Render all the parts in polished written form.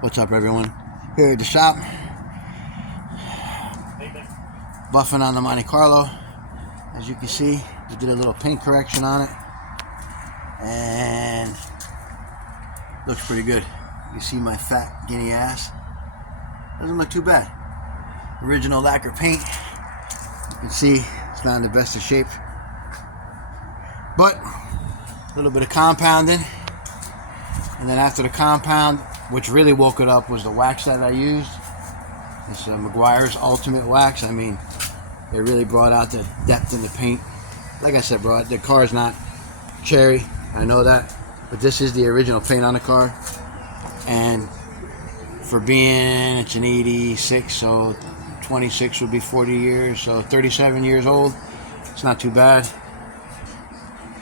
What's up, everyone? Here at the shop, buffing on the Monte Carlo. As you can see, we did a little paint correction on it, and looks pretty good. You see my fat guinea ass. Doesn't look too bad. Original lacquer paint. You can see it's not in the best of shape, but a little bit of compounding, and then after the compound, which really woke it up, was the wax that I used. It's Meguiar's Ultimate Wax. I mean, it really brought out the depth in the paint. Like I said, bro, the car's not cherry, I know that, but this is the original paint on the car. And for being, it's an 86, so 26 would be 40 years, so 37 years old. It's not too bad.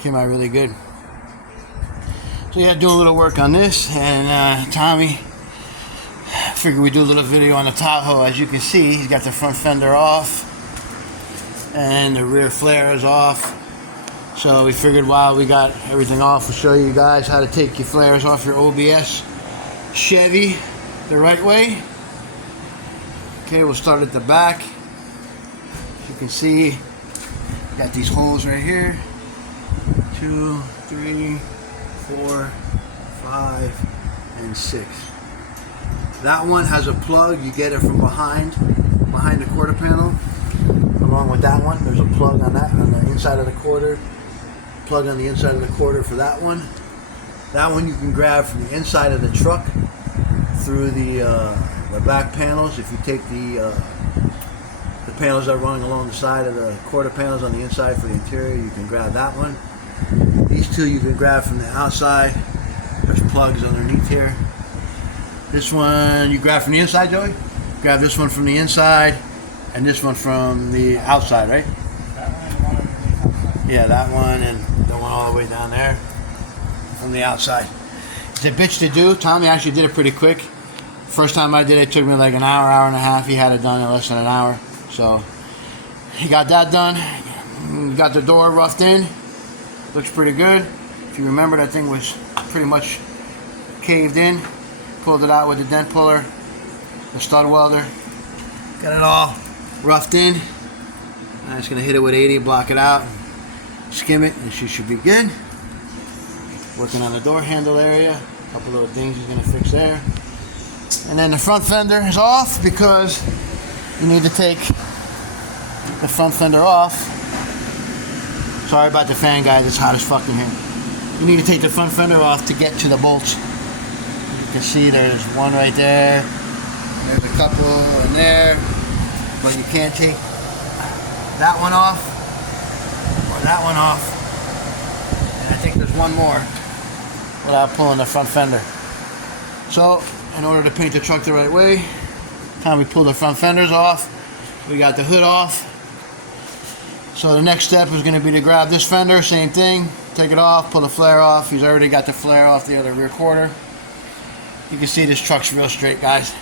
Came out really good. So yeah, doing a little work on this, and Tommy figured we'd do a little video on the Tahoe. As you can see, he's got the front fender off and the rear flare is off. So we figured while we got everything off, we'll show you guys how to take your flares off your OBS Chevy the right way. Okay, we'll start at the back. As you can see, got these holes right here. 2, 3, 4, 5, and 6. That one has a plug. You get it from behind the quarter panel. Along with that one, there's a plug on that, on the inside of the quarter. Plug on the inside of the quarter for that one. That one you can grab from the inside of the truck through the back panels. If you take the panels that are running along the side of the quarter panels on the inside for the interior, you can grab that one. These two you can grab from the outside. There's plugs underneath here. This one you grab from the inside, Joey? Grab this one from the inside and this one from the outside, right? Yeah, that one and the one all the way down there from the outside. It's a bitch to do. Tommy actually did it pretty quick. First time I did it, it took me like an hour, hour and a half. He had it done in less than an hour. So he got that done. Got the door roughed in. Looks pretty good. If you remember, that thing was pretty much caved in. Pulled it out with the dent puller, the stud welder. Got it all roughed in. I'm just gonna hit it with 80, block it out, skim it, and she should be good. Working on the door handle area. A couple little things he's gonna fix there. And then the front fender is off because you need to take the front fender off. Sorry about the fan, guys. It's hot as fuck in here. You need to take the front fender off to get to the bolts. You can see there's one right there. There's a couple in there. But you can't take that one off or that one off. And I think there's one more without pulling the front fender. So, in order to paint the truck the right way, time we pull the front fenders off, we got the hood off. So the next step is going to be to grab this fender, same thing, take it off, pull the flare off. He's already got the flare off the other rear quarter. You can see this truck's real straight, guys.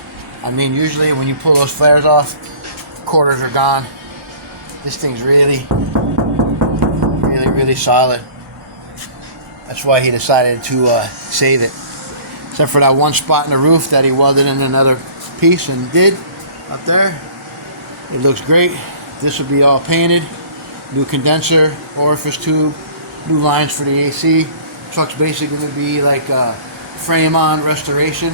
I mean, usually when you pull those flares off, quarters are gone. This thing's really, really, really solid. That's why he decided to save it. Except for that one spot in the roof that he welded in another piece and did up there. It looks great. This will be all painted. New condenser, orifice tube, new lines for the AC. Truck's basically going to be like a frame-on restoration.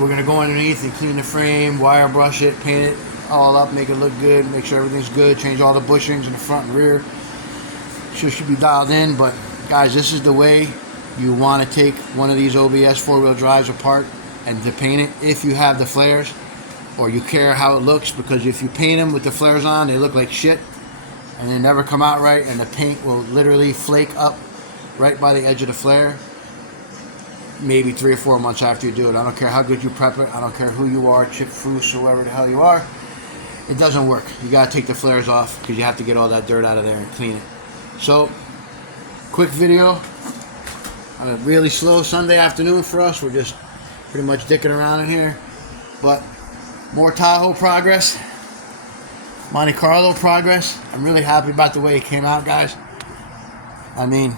We're going to go underneath and clean the frame, wire brush it, paint it all up, make it look good, make sure everything's good, change all the bushings in the front and rear. Should be dialed in, but guys, this is the way you want to take one of these OBS four-wheel drives apart and to paint it if you have the flares or you care how it looks, because if you paint them with the flares on, they look like shit and they never come out right, and the paint will literally flake up right by the edge of the flare maybe 3 or 4 months after you do it. I don't care how good you prep it, I don't care who you are, Chip Foose or whoever the hell you are, it doesn't work. You gotta take the flares off because you have to get all that dirt out of there and clean it. So quick video on a really slow Sunday afternoon for us. We're just pretty much dicking around in here, but more Tahoe progress, Monte Carlo progress. I'm really happy about the way it came out, guys. I mean,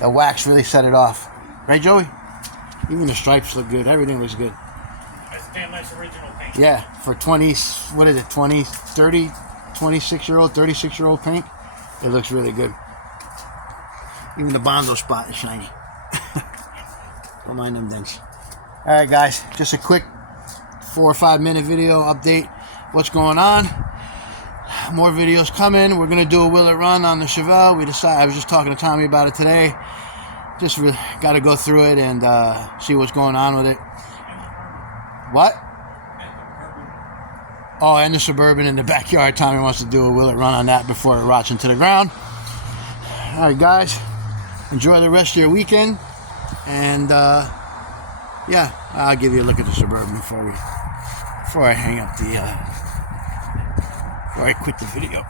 the wax really set it off. Right, Joey? Even the stripes look good. Everything looks good. damn nice original paint. Yeah, for 20, what is it, 20, 30, 26-year-old, 36-year-old paint, it looks really good. Even the Bondo spot is shiny. Don't mind them dents. Alright guys, just a quick 4 or 5 minute video update. What's going on? More videos coming. We're going to do a will it run on the Chevelle. I was just talking to Tommy about it today. Just got to go through it and see what's going on with it. What? Oh, and the Suburban in the backyard. Tommy wants to do a will it run on that before it rots into the ground. All right, guys. Enjoy the rest of your weekend. And, yeah, I'll give you a look at the Suburban before I hang up before I quit the video.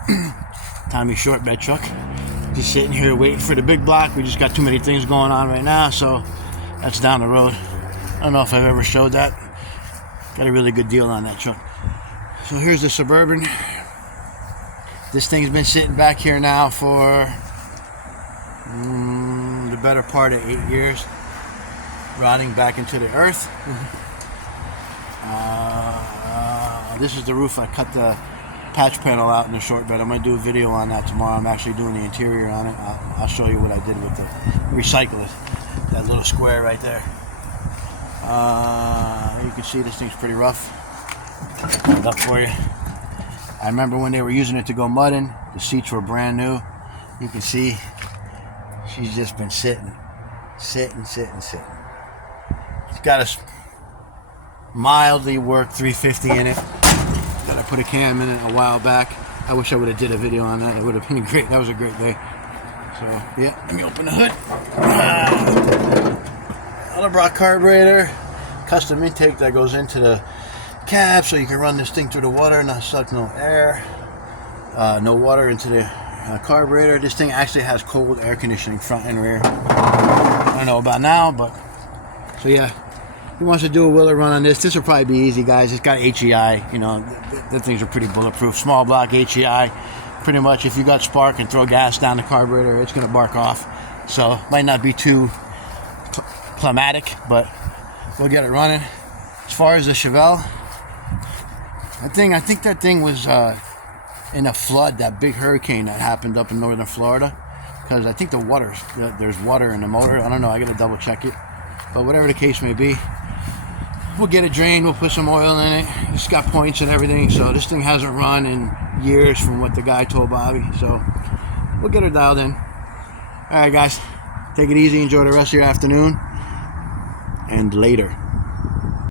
Tommy's short bed truck. Just sitting here waiting for the big block. We just got too many things going on right now, so that's down the road. I don't know if I've ever showed that. Got a really good deal on that truck. So here's the Suburban. This thing's been sitting back here now for the better part of 8 years, rotting back into the earth. This is the roof. I cut the patch panel out in the short bed. I'm going to do a video on that tomorrow. I'm actually doing the interior on it. I'll show you what I did with the recycle it. That little square right there. You can see this thing's pretty rough. Hold up for you. I remember when they were using it to go mudding. The seats were brand new. You can see she's just been sitting. It's got a mildly worked 350 in it that I put a cam in it a while back. I wish I would have did a video on that. It would have been great. That was a great day. So yeah, let me open the hood. Autobrock carburetor, custom intake that goes into the cab so you can run this thing through the water, not suck no air, no water into the carburetor. This thing actually has cold air conditioning front and rear. I don't know about now, but so yeah. He wants to do a will it run on this. This will probably be easy, guys. It's got HEI. You know, the things are pretty bulletproof. Small block HEI. Pretty much, if you got spark and throw gas down the carburetor, it's going to bark off. So, might not be too climatic, but we'll get it running. As far as the Chevelle, I think that thing was in a flood, that big hurricane that happened up in northern Florida. Because I think there's water in the motor. I don't know. I got to double check it. But whatever the case may be, we'll get it drained, we'll put some oil in it. It's got points and everything, so this thing hasn't run in years from what the guy told Bobby. So we'll get her dialed in. Alright guys, take it easy, enjoy the rest of your afternoon, and later.